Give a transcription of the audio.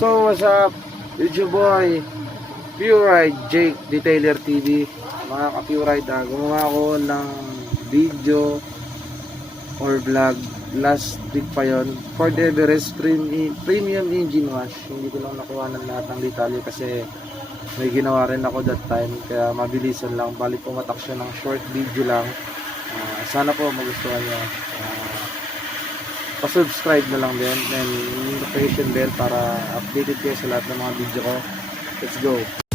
So what's up? It's your boy Pure Ride Jake Detailer TV. Mga ka-Pure Ride, gumawa ako ng video or vlog last week pa yon for the EVEREST Premium Engine Wash. Hindi ko lang nakuha ng lahat ng detalye kasi may ginawa rin ako that time, kaya mabilisan lang. Bali pumatak siya ng short video lang. Sana po magustuhan nyo. Pa-subscribe na lang din and notification bell para updated kayo sa lahat ng mga video ko. Let's go!